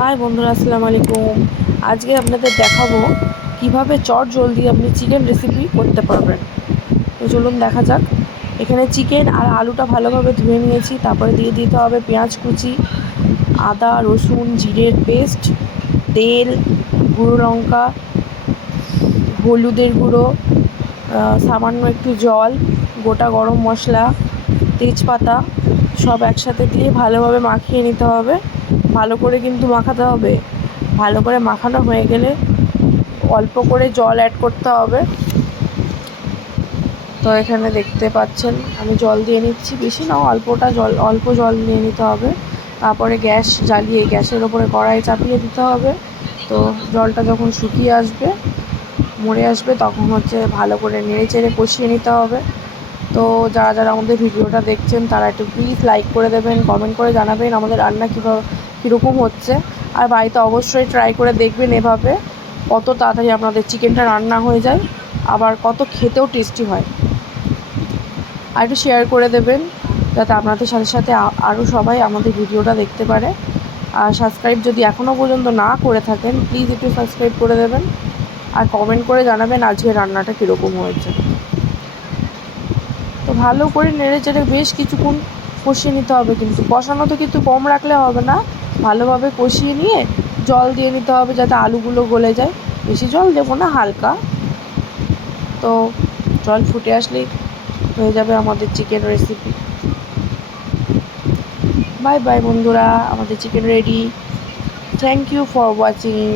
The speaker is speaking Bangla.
হাই বন্ধুরা, আসসালামু আলাইকুম। আজকে আপনাদের দেখাবো কীভাবে চট জলদি আপনি চিকেন রেসিপি করতে পারবেন। তো চলুন দেখা যাক। এখানে চিকেন আর আলুটা ভালোভাবে ধুয়ে নিয়েছি, তারপরে দিয়ে দিতে হবে পেঁয়াজ কুচি, আদা, রসুন, জিরের পেস্ট, তেল, গুঁড়ো লঙ্কা, হলুদের গুঁড়ো সামান্য একটু জল, গোটা গরম মশলা তেজপাতা সব একসাথে দিয়ে ভালোভাবে মাখিয়ে নিতে হবে। ভালো করে কিন্তু মাখাতে হবে। ভালো করে মাখানো হয়ে গেলে অল্প করে জল অ্যাড করতে হবে। তো এখানে দেখতে পাচ্ছেন, আমি জল দিয়ে নিচ্ছি। বেশি না, অল্পটা জল, অল্প জল নিয়ে নিতে হবে। তারপরে গ্যাস জ্বালিয়ে, গ্যাসের ওপরে কড়াই চাপিয়ে দিতে হবে। তো জলটা যখন শুকিয়ে আসবে, মরে আসবে, তখন হচ্ছে ভালো করে নেড়ে চেড়ে কষিয়ে নিতে হবে। তো যারা যারা আমাদের ভিডিওটা দেখছেন, তারা একটু প্লিজ লাইক করে দেবেন কমেন্ট করে জানাবেন আমাদের রান্না কীভাবে, কীরকম হচ্ছে। আর বাড়িতে অবশ্যই ট্রাই করে দেখবেন এভাবে, কত তাড়াতাড়ি আপনাদের চিকেনটা রান্না হয়ে যায়, আবার কত খেতেও টেস্টি হয়। আর একটু শেয়ার করে দেবেন, যাতে আপনাদের সাথে সাথে আরও সবাই আমাদের ভিডিওটা দেখতে পারে। আর সাবস্ক্রাইব যদি এখনও পর্যন্ত না করে থাকেন প্লিজ একটু সাবস্ক্রাইব করে দেবেন। আর কমেন্ট করে জানাবেন আজকে রান্নাটা কীরকম হয়েছে। ভালো করে নেড়ে চেড়ে বেশ কিছুক্ষণ কষিয়ে নিতে হবে কিন্তু। কষানো তো কিন্তু কম রাখলে হবে না। ভালোভাবে কষিয়ে নিয়ে জল দিয়ে নিতে হবে যাতে আলুগুলো গলে যায়। বেশি জল দেবো না, হালকা। তো জল ফুটে আসলেই হয়ে যাবে আমাদের চিকেন রেসিপি বাই বাই বন্ধুরা, আমাদের chicken ready thank you for watching